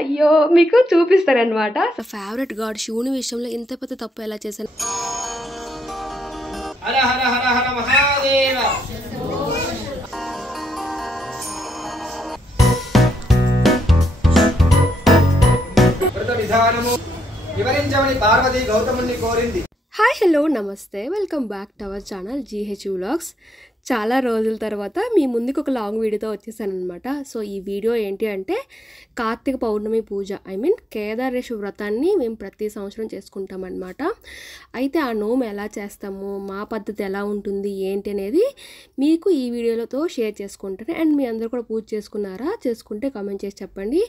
అయ్యో మీకు చూపిస్తారనమాట. Favourite God శివుని విషయంలో ఇంత పెద్ద తప్పు ఎలా చేశాను. హర హర హర హర మహాదేవ. వ్రత విధానము వివరించమని పార్వతి గౌతముని కోరింది. Hi hello namaste, welcome back to our channel GH vlogs. చాలా రోజుల తర్వాత మీ ముందుకు ఒక లాంగ్ వీడియోతో వచ్చేసాను అనమాట. సో ఈ వీడియో ఏంటి అంటే కార్తీక పౌర్ణమి పూజ, కేదారేశ్వర వ్రతాన్ని మేము ప్రతి సంవత్సరం చేసుకుంటాం అనమాట. అయితే ఆ నోము ఎలా చేస్తాము, మా పద్ధతి ఎలా ఉంటుంది ఏంటి అనేది మీకు ఈ వీడియోలతో షేర్ చేసుకుంటాను. అండ్ మీ అందరూ కూడా పూజ చేసుకున్నారా, చేసుకుంటే కామెంట్ చేసి చెప్పండి.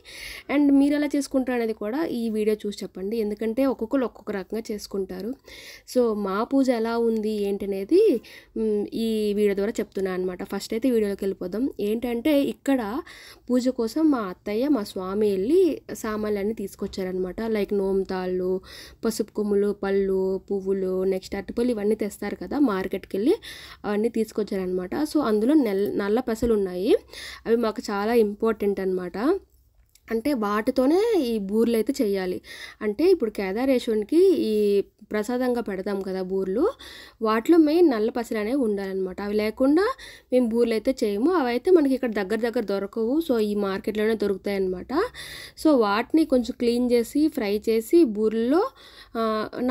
అండ్ మీరు ఎలా చేసుకుంటారు అనేది కూడా ఈ వీడియో చూసి చెప్పండి, ఎందుకంటే ఒక్కొక్కరు ఒక్కొక్క రకంగా చేసుకుంటారు. సో మా పూజ ఎలా ఉంది ఏంటి అనేది ఈ వీడియో ద్వారా చెప్తున్నా అనమాట. ఫస్ట్ అయితే వీడియోలోకి వెళ్ళిపోదాం. ఏంటంటే ఇక్కడ పూజ కోసం మా అత్తయ్య మా స్వామి వెళ్ళి సామాన్లన్నీ తీసుకొచ్చారనమాట. లైక్ నోమ్తాళ్ళు, పసుపు కొమ్ములు, పళ్ళు, పువ్వులు, నెక్స్ట్ అరటిపళ్ళు ఇవన్నీ తెస్తారు కదా మార్కెట్కి వెళ్ళి, అవన్నీ తీసుకొచ్చారనమాట. సో అందులో నల్ల పెసలు ఉన్నాయి. అవి మాకు చాలా ఇంపార్టెంట్ అనమాట. అంటే వాటితోనే ఈ బూర్లు అయితే చేయాలి. అంటే ఇప్పుడు కేదారేశ్వరునికి ఈ ప్రసాదంగా పెడతాం కదా బూర్లు, వాటిలో మెయిన్ నల్ల పసలు అనేవి ఉండాలన్నమాట. అవి లేకుండా మేము బూర్లు అయితే చేయము. అవి అయితే మనకి ఇక్కడ దగ్గర దొరకవు. సో ఈ మార్కెట్లోనే దొరుకుతాయి అన్నమాట. సో వాటిని కొంచెం క్లీన్ చేసి ఫ్రై చేసి బూర్లలో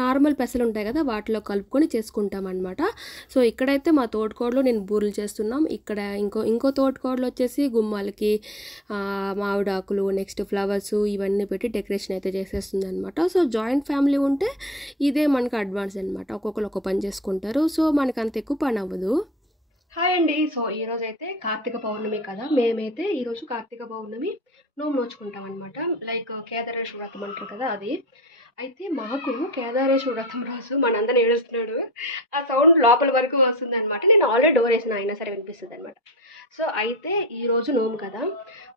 నార్మల్ పెసలు ఉంటాయి కదా వాటిలో కలుపుకొని చేసుకుంటాం అనమాట. సో ఇక్కడైతే మా తోటకోడలో నేను బూర్లు చేస్తున్నాం. ఇక్కడ ఇంకో తోటకోడలు వచ్చేసి గుమ్మాలకి మామిడాకులు, నెక్స్ట్ ఫ్లవర్స్ ఇవన్నీ పెట్టి డెకరేషన్ అయితే చేసేస్తుంది అనమాట. సో జాయింట్ ఫ్యామిలీ ఉంటే ఇదే మనకు అడ్వాన్స్ అనమాట. ఒక్కొక్కరు ఒక పని చేసుకుంటారు. సో మనకు అంత ఎక్కువ పని అవ్వదు. హాయ్ అండి. సో ఈరోజు అయితే కార్తీక పౌర్ణమి కదా, మేమైతే ఈరోజు కార్తీక పౌర్ణమి నోము నోచుకుంటాం అనమాట. లైక్ కేదారేశ్వర వ్రతం అంటారు కదా అది. అయితే మాకు కేదారేశ్వర వ్రతం రోజు మనందరం ఏడుస్తున్నాడు, ఆ సౌండ్ లోపల వరకు వస్తుంది అనమాట. నేను ఆల్రెడీ డోర్ వేసిన అయినా సరే వినిపిస్తుంది అనమాట. సో అయితే ఈరోజు నోము కదా,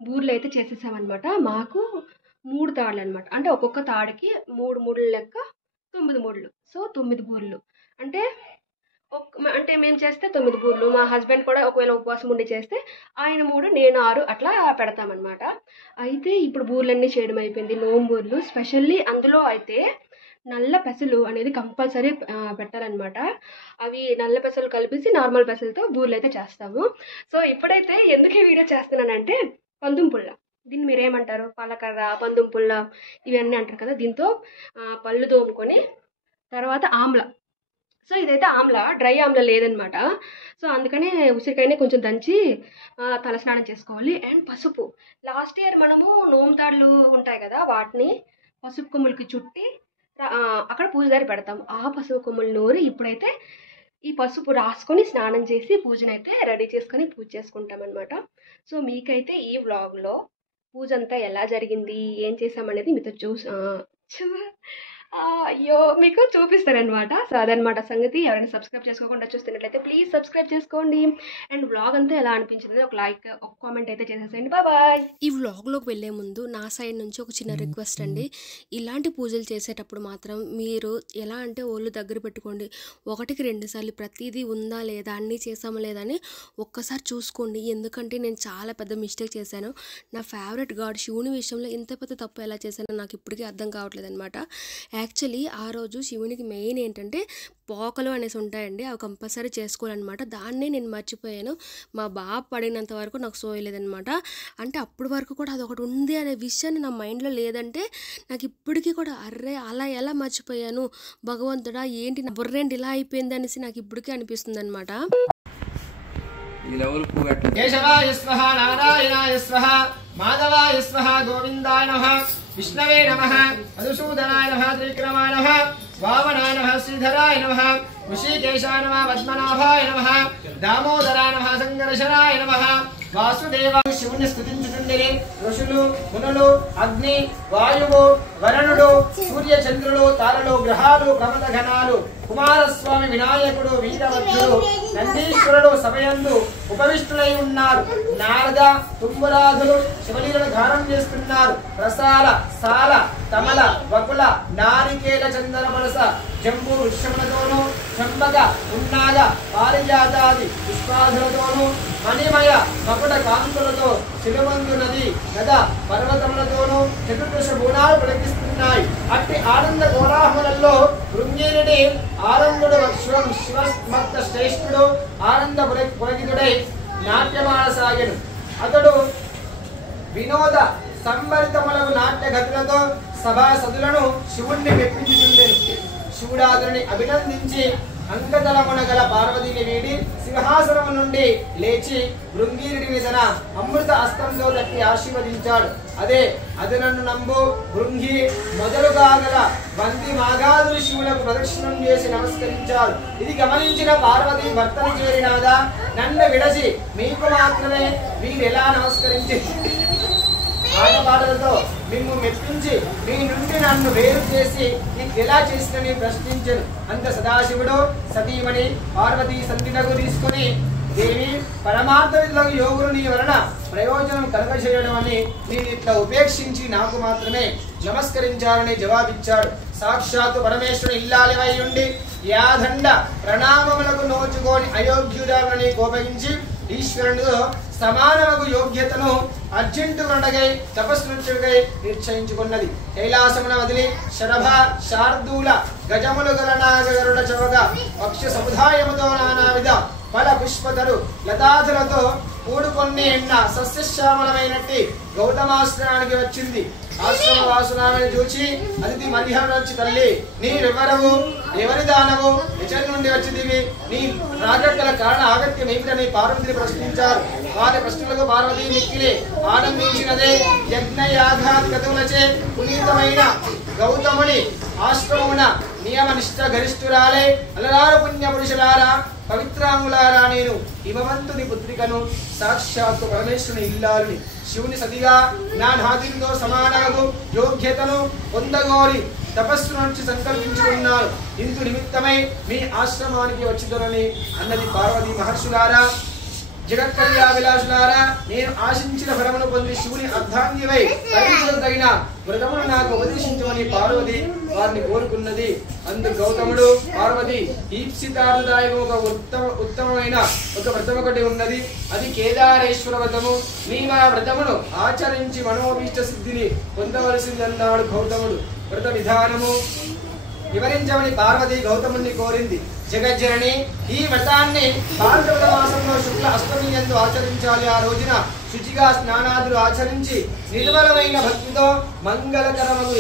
బూర్లు అయితే చేసేసామన్నమాట. మాకు 3 తాళ్ళు అనమాట. అంటే ఒక్కొక్క తాడికి 3 మూడులు లెక్క 9 మూడులు. సో 9 బూర్లు అంటే మేము చేస్తే 9 బూర్లు, మా హస్బెండ్ కూడా ఒకవేళ ఉపవాసం ఉండి చేస్తే ఆయన 3 నేను 6 అట్లా పెడతామన్నమాట. అయితే ఇప్పుడు బూర్లన్నీ చేయడం అయిపోయింది. నోము బూర్లు స్పెషల్లీ అందులో అయితే నల్ల పెసలు అనేది కంపల్సరీ పెట్టాలన్నమాట. అవి నల్ల పెసలు కలిపేసి నార్మల్ పెసలతో బూర్లు అయితే చేస్తాము. సో ఇప్పుడైతే ఎందుకు ఈ వీడియో చేస్తున్నానంటే పందుం పుల్ల, దీన్ని మీరేమంటారు, పలకర్ర, పందుం పుల్ల ఇవన్నీ అంటారు కదా. దీంతో పళ్ళు తోముకొని తర్వాత ఆమ్ల, సో ఇదైతే ఆమ్ల, డ్రై ఆమ్ల లేదనమాట. సో అందుకనే ఉసిరికాయనే కొంచెం దంచి తలస్నానం చేసుకోవాలి. అండ్ పసుపు, లాస్ట్ ఇయర్ మనము నోముతాళ్ళు ఉంటాయి కదా వాటిని పసుపు కొమ్ములకి చుట్టి అక్కడ పూజదారి పెడతాం. ఆ పసుపు కొమ్ములు నూరి ఇప్పుడైతే ఈ పసుపు రాసుకొని స్నానం చేసి పూజనైతే రెడీ చేసుకొని పూజ చేసుకుంటాం అనమాట. సో మీకైతే ఈ వ్లాగ్లో పూజ అంతా ఎలా జరిగింది, ఏం చేసామనేది మీతో అయ్యో మీకు చూపిస్తారనమాట. సో అదనమాట సంగతి. ఎవరైనా సబ్స్క్రైబ్ చేసుకోకుండా చూస్తున్నట్లయితే ప్లీజ్ సబ్స్క్రైబ్ చేసుకోండి. అండ్ వ్లాగ్ అంతా ఎలా అనిపించింది ఒక లైక్, ఒక కామెంట్ అయితే చేసేసేయండి. బాయ్. ఈ వ్లాగ్లోకి వెళ్ళే ముందు నా సైడ్ నుంచి ఒక చిన్న రిక్వెస్ట్ అండి. ఇలాంటి పూజలు చేసేటప్పుడు మాత్రం మీరు ఎలా అంటే ఒళ్ళు దగ్గర పెట్టుకోండి. 1కి 2 సార్లు ప్రతిదీ ఉందా లేదా, అన్నీ చేసామా లేదా అని ఒక్కసారి చూసుకోండి. ఎందుకంటే నేను చాలా పెద్ద మిస్టేక్ చేశాను. నా ఫేవరెట్ గాడ్ శివుని విషయంలో ఇంత పెద్ద తప్పు ఎలా చేశానో నాకు ఇప్పటికీ అర్థం కావట్లేదు అనమాట. యాక్చువల్లీ ఆ రోజు శివునికి మెయిన్ ఏంటంటే పోకలు అనేసి ఉంటాయండి, అవి కంపల్సరీ చేసుకోవాలన్నమాట. దాన్నే నేను మర్చిపోయాను. మా బాబు పడినంత వరకు నాకు సోయలేదనమాట. అంటే అప్పటి వరకు కూడా అదొకటి ఉంది అనే విషయాన్ని నా మైండ్లో లేదంటే నాకు ఇప్పటికీ కూడా అర్రే అలా ఎలా మర్చిపోయాను భగవంతుడా, ఏంటి నా బుర్రేంటి ఇలా అయిపోయింది అనేసి నాకు ఇప్పటికీ అనిపిస్తుంది అనమాట. కేశవాయ స్వః, నారాయణాయ స్వః, మాధవాయ స్వః, గోవిందాయ నమః, విష్ణవే నమః, మధుసూదనాయ నమః, త్రివిక్రమాయ నమః, వామనాయ నమః, శ్రీధరాయ నమః, ఋషికేశాయ నమః, పద్మనాభాయ నమః, దామోదరాయ నమః, సంకర్షణాయ నమః, వాసుదేవ. శివుని స్తుతించుచుండిరి ఋషులు, మునులు, అగ్ని, వాయువు, వరుణుడు, సూర్య, చంద్రులు, తారలు, గ్రహాలు, ప్రమద గణాలు, కుమారస్వామి, వినాయకుడు, వీరభద్రుడు, నందీశ్వరుడు సభయందు ఉపవిష్టులై ఉన్నారు. నారద, తుంబురాధులు శివలీలను ధారణం చేస్తున్నారు. రసాల, సాల, తమల, వకుల, నారికేల, చందన, పలస, జంబు వృక్షములతోనూ చంపక ఉన్నాగ పారిజాతాది పుష్పాధులతోనూ మణిమయ మకుట కాంతులతో శిలవంతు నది గద పర్వతములతోనూ చతుర్దశ గుణాలు ప్రకటిస్తున్నాయి. అట్టి ఆనంద కోలాహలంలో భృంగీరుడి ఆనందుడు శివభక్త శ్రేష్ఠుడు ఆనంద పులకితుడై నాట్యమాడసాగెను. అతడు వినోద సంభరితములకు నాట్య గతులతో సభాసదులను శివుణ్ణి మెప్పించుతుండెను. శివుడాదుని అభినందించి అంగదళమున గల పార్వతిని వీడి సింహాసనము నుండి లేచి భృంగీరుడి మీదన అమృత హస్తంతో తట్టి ఆశీర్వదించాడు. అదే అది నన్ను నంబు భృంగి మొదలుగా గల బంతి మాగాదులు శివులకు ప్రదక్షిణం చేసి నమస్కరించాడు. ఇది గమనించిన పార్వతి భర్తను చేరినాదా, నన్ను విడచి మీకు మాత్రమే వీరెలా నమస్కరించి ఆటపాటలతో మిమ్ము మెప్పించి మీ నుండి నన్ను వేరు చేసి నీకు ఎలా చేసినని ప్రశ్నించను. అంత సదాశివుడు సతీమణి పార్వతీ సంధినకు తీసుకుని దేవి పరమార్థ యోగులు నీ వలన ప్రయోజనం కలగచేయడం అని నేను ఇట్లా ఉపేక్షించి నాకు మాత్రమే నమస్కరించాలని జవాబిచ్చాడు. సాక్షాత్తు పరమేశ్వరుడు ఇల్లాలివై ఉండి యాదండ ప్రణామములకు నోచుకోని అయోగ్యురాలని కోపగించి ఈశ్వరునితో సమానమగు యోగ్యతను అర్జెంటు గండగై తపస్సుకై నిశ్చయించుకున్నది. కైలాసమున వదిలి శరభ శార్దూల గజములు గలనాగరుడ చవగ పక్ష సముదాయముతో నానావిధ ఫల పుష్పతరు లతాదులతో కూడుకొన్ని ఎన్న సస్యశ్యామలమైనట్టి గౌతమాశ్రమానికి వచ్చింది. ఆశ్రమ వాసునామని చూచి అతిథి మర్యాద వచ్చి తల్లి నీవెవరవు, ఎవరి దానవు, ఎచరి నుండి వచ్చిదివి, నీ రాగల కారణ ఆగత్యం ఏమిటని పార్వతిని ప్రశ్నించారు. వారి ప్రశ్నలకు పార్వతి మిక్కిలి ఆనందించినదే యజ్ఞయాగాది గతులచే పునీతమైన గౌతముని ఆశ్రమమున నియమనిష్ట గరిష్ఠురాలే అలరారు పుణ్య పురుషులారా పవిత్రాంగులారా నేను హిమవంతుని పుత్రికను సాక్షాత్తు పరమేశ్వరుని ఇల్లాలని శివుని సతిగా నా నాదితో సమానము యోగ్యతను పొందగోరి తపస్సు నుంచి సంకల్పించుకున్నాను. ఇందు నిమిత్తమై మీ ఆశ్రమానికి వచ్చిదనని అన్నది పార్వతీ మహర్షులారా జగత్కల్యా విలాసులారా నేను ఆశించిన ఫలమును పొంది శివుని అర్ధాంగివై తగిన వ్రతమును నాకు ఉపదేశించమని పార్వతి వారిని కోరుకున్నది. అందుకు గౌతముడు పార్వతి ఈప్సితార్థదాయము ఒక ఉత్తమమైన ఒక వ్రతం ఒకటి ఉన్నది, అది కేదారేశ్వర వ్రతము. నీవు ఆ వ్రతమును ఆచరించి మనోభీష్ట సిద్ధిని పొందవలసిందన్నాడు గౌతముడు. వ్రత విధానము వివరించమని పార్వతి గౌతముని కోరింది. జగజ్జనని ఈ వ్రతాన్ని భాద్రపద మాసంలో శుక్ల అష్టమి యందు ఆచరించాలి. ఆ రోజున శుచిగా స్నానాదులు ఆచరించి నిర్మలమైన భక్తితో మంగళకరమగు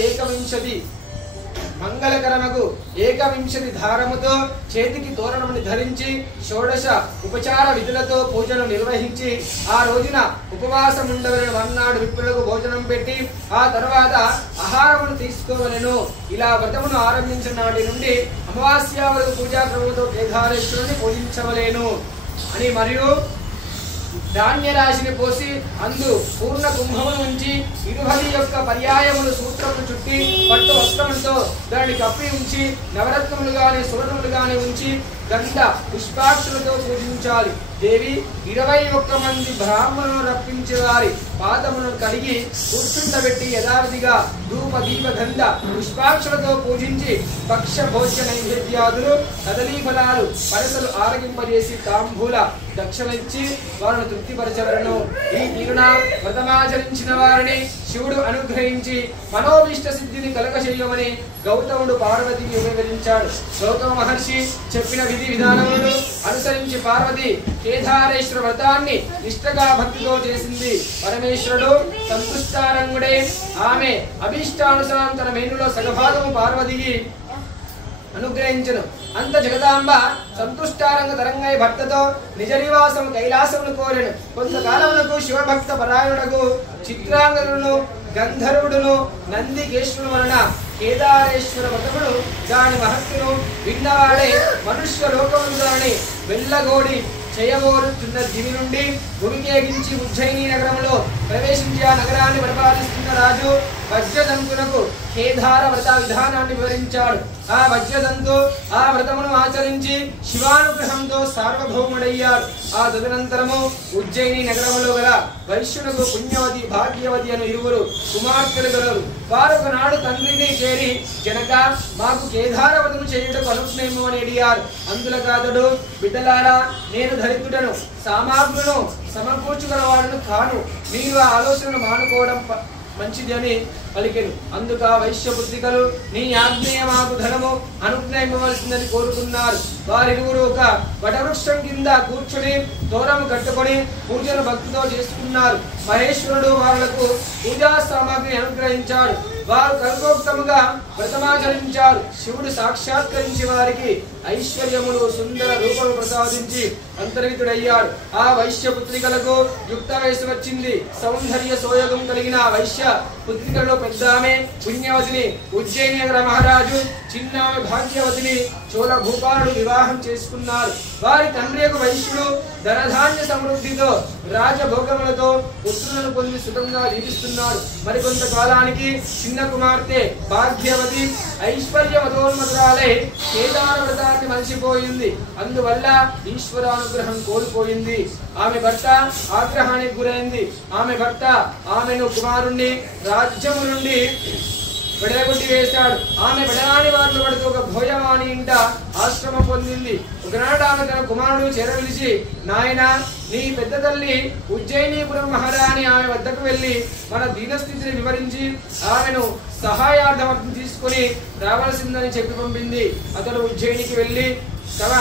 ఏకవింశతి ధారముతో చేతికి తోరణముని ధరించి షోడశ ఉపచార విధులతో పూజలు నిర్వహించి ఆ రోజున ఉపవాసం ఉండవలని మర్నాడు విప్రులకు భోజనం పెట్టి ఆ తర్వాత ఆహారమును తీసుకోవలెను. ఇలా వ్రతమును ఆరంభించిన నాటి నుండి అమావాస్య వరకు పూజాక్రమంతో కేదారేశ్వరుని పూజించవలేను అని మరియు ధాన్య రాశిని పోసి అందు పూర్ణ కుంభమును ఉంచి 21 పర్యాయములు సూత్రమును చుట్టి పట్టు వస్త్రములతో దాన్ని కప్పి ఉంచి నవరత్నములు గాని సువర్ణములు గాని ఉంచి గంధ పుష్పాక్షులతో పూజించాలి. దేవి 21 మంది బ్రాహ్మణులను రప్పించే వారి పాదములను కడిగి కూర్చుండబెట్టి యథావిధిగా ధూప దీప గంధ పుష్పాక్షులతో పూజించి భక్ష్య భోజ్య నైవేద్యాదులు కదలీ ఫలాలు పరసలు ఆరగింపజేసి తాంబూల దక్షిణ ఇచ్చి వారిని తృప్తిపరచవలను. ఈ తీరున వ్రతమాచరించిన వారిని శివుడు అనుగ్రహించి మనోభీష్ట సిద్ధిని కలగచేయమని గౌతముడు పార్వతికి వివరించాడు. గౌతమ మహర్షి చెప్పిన విధి విధానములను అనుసరించి పార్వతి కేదారేశ్వర వ్రతాన్ని నిష్ఠగా భక్తితో చేసింది. పరమేశ్వరుడు సంతుష్టారంగుడే ఆమె అభీష్టానుసారం తన మేనులో సగభాగము పార్వతికి అనుగ్రహించను. అంత జగదాంబ సంతుష్టారంగ తరంగై భక్తతో నిజ నివాసం కైలాసమును కోరెను. కొంతకాలమునకు శివభక్త పరాయణుడకు చిత్రాంగనుడు గంధర్వుడును నందికేశ్వరుడు వలన కేదారేశ్వర వ్రతమును దాని మహత్తును విన్నవాడే మనుష్య లోకమును దాని వెళ్ళగోడి చేయబోరుతున్న దివి నుండి భూమికేగించి ఉజ్జయిని నగరంలో ప్రవేశించి ఆ నగరాన్ని పరిపాలిస్తున్న రాజు వజ్రదంతునకు కేదార వ్రత విధానాన్ని వివరించాడు. ఆ వజ్రదంతు ఆ వ్రతమును ఆచరించి శివానుగ్రహంతో సార్వభౌముడయ్యాడు. ఆ తదనంతరము ఉజ్జయిని నగరములో గల వైశ్యునకు పుణ్యవతి భాగ్యవతి అను ఇరువురు కుమార్తెలు గలరు. వారు ఒకనాడు తండ్రిని చేరి, జనక మాకు కేదార వ్రతము చేయుటకు అనుజ్ఞయము అని అడిగారు. అందులో కాదడు, బిడ్డలారా, నేను దరిద్రుడను, సామాగ్రులను సమకూర్చుగలవాడును కాను. మీరు ఆ ఆలోచనను మానుకోవడం మంచిది అని పలికెను. అందుకు ఆ వైశ్యపుత్రికలు, నీ ఆజ్ఞేయ మాకు ధనము అనుజ్ఞయింపవలసిందని కోరుకున్నారు. వారిరువురు ఒక వటవృక్షం కింద కూర్చుని తోరము కట్టుకొని పూజను భక్తితో చేసుకున్నారు. మహేశ్వరుడు వాళ్లకు పూజా సామాగ్రి అనుగ్రహించాడు. వారు కల్పోక్తముగా వ్రతమాచరించారు. శివుడు సాక్షాత్కరించి వారికి ఐశ్వర్యములు సుందర రూపము ప్రసాదించి అంతర్హితుడయ్యాడు. ఆ వైశ్య పుత్రికలకు యుక్త వయసు వచ్చింది. సౌందర్య సోయగం కలిగిన వైశ్య పుత్రికలలో పెద్ద ఆమె పుణ్యవతిని ఉజ్జయిని నగర మహారాజు, చిన్న ఆమె భాగ్యవతిని చోళ భూపాలుడు వివాహం చేసుకున్నారు. వారి తండ్రి వైశ్యుడు ధనధాన్య సమృద్ధితో రాజభోగములతో పుత్రులను పొంది సుఖంగా జీవిస్తున్నాడు. మరికొంత కాలానికి చిన్న కుమార్తె భాగ్యవతి ఐశ్వర్యవతోన్మతురాలై కేదార వ్రతాన్ని మలిచిపోయింది. అందువల్ల ఈశ్వరానుగ్రహం కోల్పోయింది. ఆమె భర్త ఆగ్రహానికి గురైంది. ఆమె భర్త ఆమెను కుమారుణ్ణి రాజ్యము నుండి విడగొట్టి వేశాడు. ఆమె విడరాని వారిలో పడుతూ ఒక భోయవాణి ఇంట ఆశ్రమం పొందింది. ఒకనాడు ఆమె తన కుమారుడు చేరవిలిచి, నాయన, నీ పెద్ద తల్లి ఉజ్జయినీపురం మహారాణి ఆమె వద్దకు వెళ్లి మన దీనస్థితిని వివరించి ఆమెను సహాయార్థం తీసుకుని రావాల్సిందని చెప్పి పంపింది. అతడు ఉజ్జయినికి వెళ్లి తన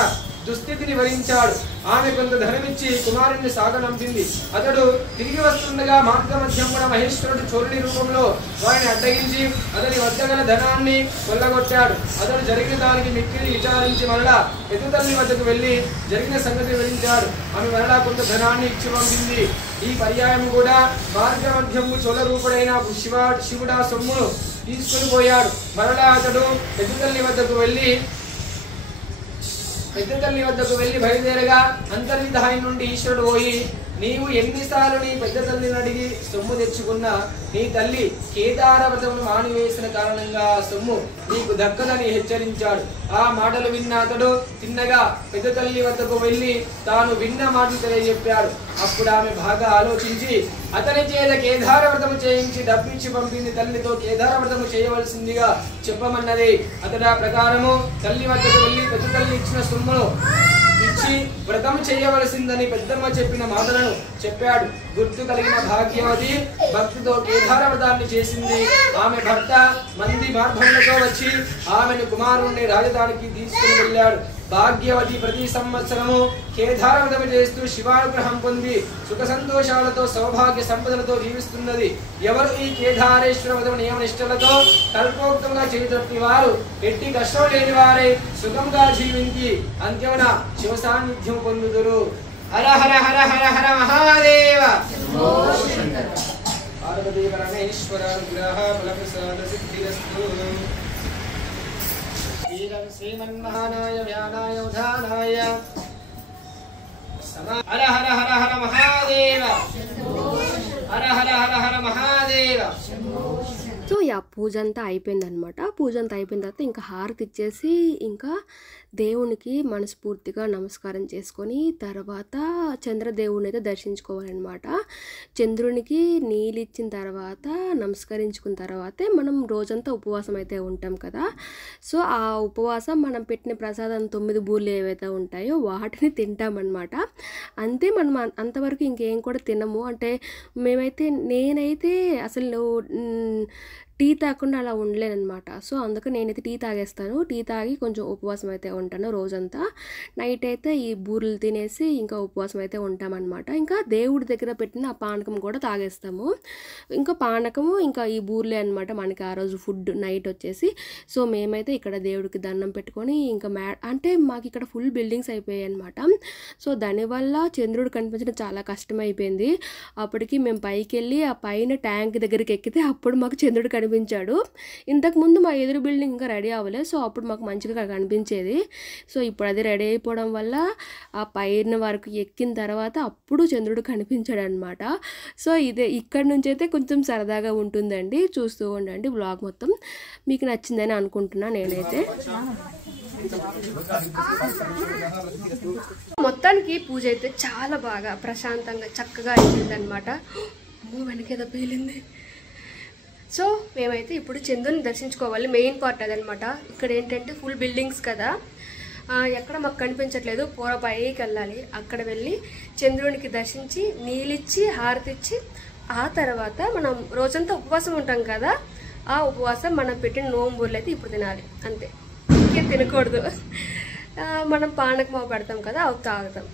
దుస్థితిని వరించాడు. ఆమె కొంత ధనమిచ్చి కుమారుణ్ణి సాగనంపింది. అతడు తిరిగి వస్తుండగా మార్గమధ్యమున మహేశ్వరుడు చోరుని రూపంలో వారిని అడ్డగించి అతని వద్ద గల ధనాన్ని కొల్లగొట్టాడు. అతడు జరిగిన దానికి మిక్కిలి విచారించి మరలా పెద్ద తల్లి వద్దకు వెళ్లి జరిగిన సంగతి వివరించాడు. ఆమె మరలా కొంత ధనాన్ని ఇచ్చి పంపింది. ఈ పర్యాయం కూడా మార్గమధ్యము చోళ రూపుడైన శివుడా సొమ్మును తీసుకుని పోయాడు. మరలా అతడు పెద్ద తల్లి వద్దకు వెళ్లి బయలుదేరగా అంతర్విధాయి నుండి ఈశ్వరుడు పోయి, నీవు ఎన్నిసార్లు నీ పెద్ద తల్లిని అడిగి సొమ్ము తెచ్చుకున్నా నీ తల్లి కేదార వ్రతమును మానివేసిన కారణంగా సొమ్ము నీకు దక్కదని హెచ్చరించాడు. ఆ మాటలు విన్న అతడు తిన్నగా పెద్ద తల్లి వద్దకు వెళ్లి తాను విన్న మాటలు తెలియజెప్పాడు. అప్పుడు ఆమె బాగా ఆలోచించి అతని చేత కేదార వ్రతము చేయించి డబ్బిచ్చి పంపింది. తల్లితో కేదార వ్రతము చేయవలసిందిగా చెప్పమన్నది. అతడు ఆ ప్రకారము తల్లి వద్దకు వెళ్లి పెద్ద తల్లి ఇచ్చిన సొమ్మును ఇచ్చి వ్రతం చేయవలసిందని పెద్దమ్మ చెప్పిన మాటలను చెప్పాడు. గుర్తు కలిగిన భాగ్యవతి భక్తితో కేదార వ్రతాన్ని చేసింది. ఆమె భర్త మంది మార్గంలో వచ్చి ఆమెను కుమారుణ్ణి రాజధానికి తీసుకుని వెళ్ళాడు. భాగ్యవతి ప్రతి సంవత్సరము కేదార వ్రతం చేస్తూ శివానుగ్రహం పొంది సుఖ సంతోషాలతో సౌభాగ్య సంపదలతో జీవిస్తున్నది. ఎవరు ఈ కేదారేశ్వర వ్రతం నియమ నిష్టలతో కల్పోక్తంగా చేయుటట్టి వారు ఎట్టి కష్టం లేని వారే సుఖంగా జీవించి అంత్యమున శివ సాన్నిధ్యం పొందుదురు. హర హర హర హర హర మహాదేవ. పార్వతీ పరమేశ్వర అనుగ్రహ ఫలప్రసాద సిద్ధిరస్తు. శ్రీమన్మహానాయ వ్యానాయ ఉదానాయ హర హర హర హర మహాదేవ. హర హర హర హర మహాదేవ. సో పూజ అంతా అయిపోయిందనమాట. పూజ అంతా అయిపోయిన తర్వాత ఇంకా హారతి ఇచ్చేసి ఇంకా దేవునికి మనస్ఫూర్తిగా నమస్కారం చేసుకొని తర్వాత చంద్రదేవుని అయితే దర్శించుకోవాలన్నమాట. చంద్రునికి నీళ్ళు ఇచ్చిన తర్వాత నమస్కరించుకున్న తర్వాతే మనం రోజంతా ఉపవాసం అయితే ఉంటాం కదా. సో ఆ ఉపవాసం మనం పెట్టిన ప్రసాదం 9 బూర్లు ఏవైతే ఉంటాయో వాటిని తింటామన్నమాట. అంతే, మనం అంతవరకు ఇంకేం కూడా తినము. అంటే నేనైతే అసలు టీ తాగకుండా అలా ఉండలేనమాట. సో అందుకని నేనైతే టీ తాగేస్తాను. టీ తాగి కొంచెం ఉపవాసం అయితే ఉంటాను రోజంతా. నైట్ అయితే ఈ బూరెలు తినేసి ఇంకా ఉపవాసం అయితే ఉంటామన్నమాట. ఇంకా దేవుడి దగ్గర పెట్టిన ఆ పానకం కూడా తాగేస్తాము. ఇంకా పానకము ఇంకా ఈ బూరెలే అనమాట మనకి ఆ రోజు ఫుడ్ నైట్ వచ్చేసి. సో మేమైతే ఇక్కడ దేవుడికి దండం పెట్టుకొని ఇంకా అంటే మాకు ఇక్కడ ఫుల్ బిల్డింగ్స్ అయిపోయాయి అనమాట. సో దానివల్ల చంద్రుడు కనిపించడం చాలా కష్టమైపోయింది. అప్పటికి మేము పైకి వెళ్ళి ఆ పైన ట్యాంక్ దగ్గరికి ఎక్కితే అప్పుడు మాకు చంద్రుడు కనిపించాడు కనిపించాడు. ఇంతకుముందు మా ఎదురు బిల్డింగ్ ఇంకా రెడీ అవ్వలేదు, సో అప్పుడు మాకు మంచిగా కనిపించేది. సో ఇప్పుడు అది రెడీ అయిపోవడం వల్ల ఆ పైన వరకు ఎక్కిన తర్వాత అప్పుడు చంద్రుడు కనిపించాడు అనమాట. సో ఇదే ఇక్కడ నుంచి అయితే కొంచెం సరదాగా ఉంటుందండి, చూస్తూ ఉండండి. వ్లాగ్ మొత్తం మీకు నచ్చిందని అనుకుంటున్నా నేనైతే. మొత్తానికి పూజ అయితే చాలా బాగా ప్రశాంతంగా చక్కగా అయింది అనమాట. వెనకేదో పేలింది. సో మేమైతే ఇప్పుడు చంద్రుని దర్శించుకోవాలి. మెయిన్ పార్ట్ అదనమాట. ఇక్కడ ఏంటంటే ఫుల్ బిల్డింగ్స్ కదా, ఎక్కడ మాకు కనిపించట్లేదు. పూర పైకి వెళ్ళాలి. అక్కడ వెళ్ళి చంద్రునికి దర్శించి నీళ్ళిచ్చి హారతిచ్చి ఆ తర్వాత మనం రోజంతా ఉపవాసం ఉంటాం కదా, ఆ ఉపవాసం మనం పెట్టిన నోంబూర్లు అయితే ఇప్పుడు తినాలి అంతే, ఇంకేం తినకూడదు. మనం పానకమావ పెడతాం కదా, అవి తాగుతాం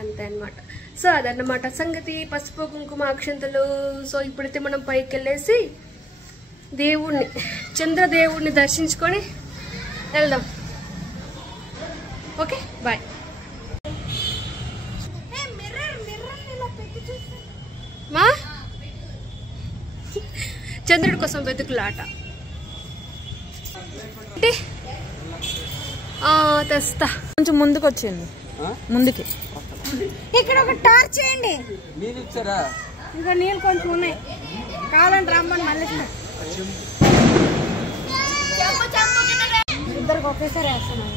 అంతే అనమాట. సో అదన్నమాట సంగతి. పసుపు కుంకుమ అక్షంతలు. సో ఇప్పుడైతే మనం పైకి వెళ్ళేసి దేవుణ్ణి చంద్రదేవుడిని దర్శించుకొని వెళ్దాం. Okay bye. మా చంద్రుడి కోసం వెతుకులాట తెస్తా. కొంచెం ముందుకు వచ్చింది, ముందుకి. ఇక్కడ ఒక టార్చ్ చేయండి. ఇంకా నీళ్ళు కొంచెం ఉన్నాయి, కావాలంటే రమ్మని మళ్ళీ ఇద్దరికి ఒకేసారి వేస్తున్నాను.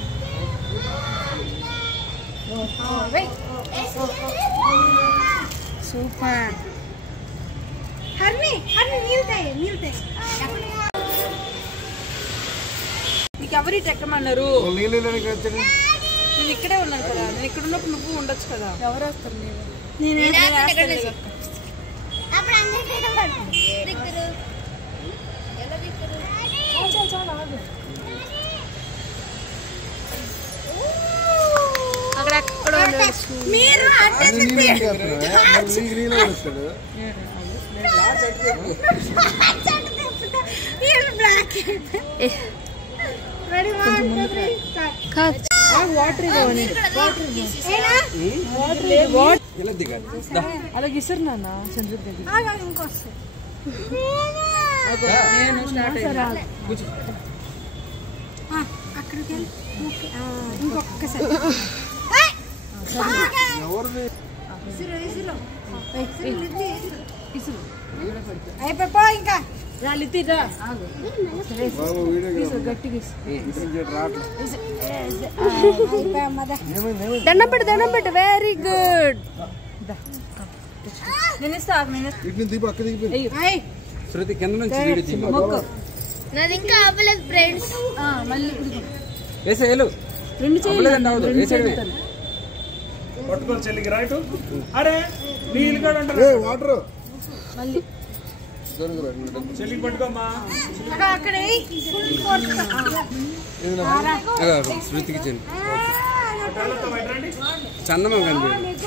సూపర్. హర్ని హర్ని నీళ్తాయి నీళ్తాయి. నీకు ఎవరి ఎక్కమన్నారు? నేను ఇక్కడే ఉన్నాను కదా, నేను ఇక్కడ ఉన్నప్పుడు నువ్వు ఉండొచ్చు కదా. ఎవరు వస్తారు? అలాగే ఇస్తారు నాన్న చంద్రుడి దగ్గర. ఇంకొకసారి అయిపోయి ఇంకా దండం పెట్టు. Very good. శృతి కింద నుంచి నాది ఇంకా అవ్వలేదు ఫ్రెండ్స్. వేసేలు పట్టుకొని చెల్లికి రైట్. అరే నీళ్ళు కూడా ఉంటారు, వాటర్ చెల్లికి పట్టుకోమ్మా. శృతికి చెల్లి చందమా కనిపించండి.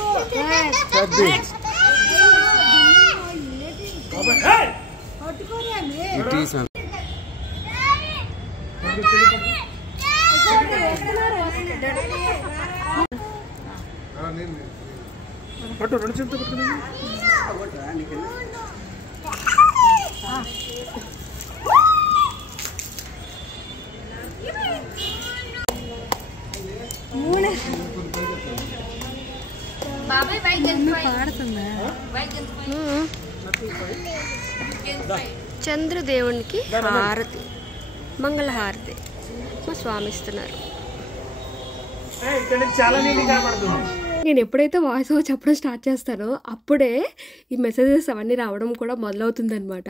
పట్టు రెండు చేతులు పట్టుకుని చంద్రదేవునికి హారతి, మంగళహారతి మా స్వామి ఇస్తున్నారు. చాలా నీళ్ళు కనపడుతుంది. నేను ఎప్పుడైతే వాయిస్ ఓవర్ చెప్పడం స్టార్ట్ చేస్తానో అప్పుడే ఈ మెసేజెస్ అవన్నీ రావడం కూడా మొదలవుతుందనమాట.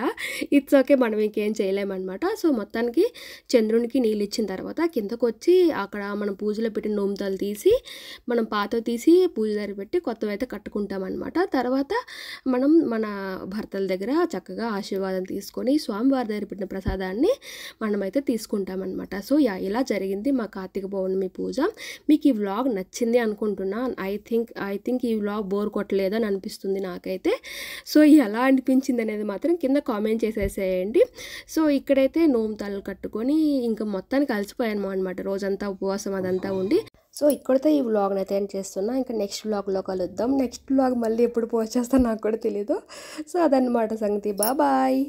ఇట్స్ ఓకే, మనం ఇంకేం చేయలేమన్నమాట. సో మొత్తానికి చంద్రునికి నీళ్ళు ఇచ్చిన తర్వాత కిందకు వచ్చి అక్కడ మనం పూజలో పెట్టిన నోముతాలు తీసి మనం పాత తీసి పూజ దగ్గర పెట్టి కొత్తవి అయితే కట్టుకుంటామన్నమాట. తర్వాత మనం మన భర్తల దగ్గర చక్కగా ఆశీర్వాదం తీసుకొని స్వామివారి దగ్గర పెట్టిన ప్రసాదాన్ని మనమైతే తీసుకుంటామన్నమాట. సో ఇలా జరిగింది మా కార్తీక పౌర్ణమి పూజ. మీకు ఈ వ్లాగ్ నచ్చింది అనుకుంటున్నా. ఐ థింక్ ఈ వ్లాగ్ బోర్ కొట్టలేదని అనిపిస్తుంది నాకైతే. సో ఎలా అనిపించింది అనేది మాత్రం కింద కామెంట్ చేసేసేయండి. సో ఇక్కడైతే నోముతాలు కట్టుకొని ఇంకా మొత్తానికి కలిసిపోయాను అనమాట. రోజంతా ఉపవాసం అదంతా ఉండి. సో ఇక్కడితో ఈ వ్లాగ్ని అయితే ఎండ్ చేస్తున్నా. ఇంకా నెక్స్ట్ వ్లాగ్లో కలుద్దాం. నెక్స్ట్ వ్లాగ్ మళ్ళీ ఎప్పుడు పోస్ట్ చేస్తాను నాకు కూడా తెలీదు. సో అదన్నమాట సంగతి. బాయ్.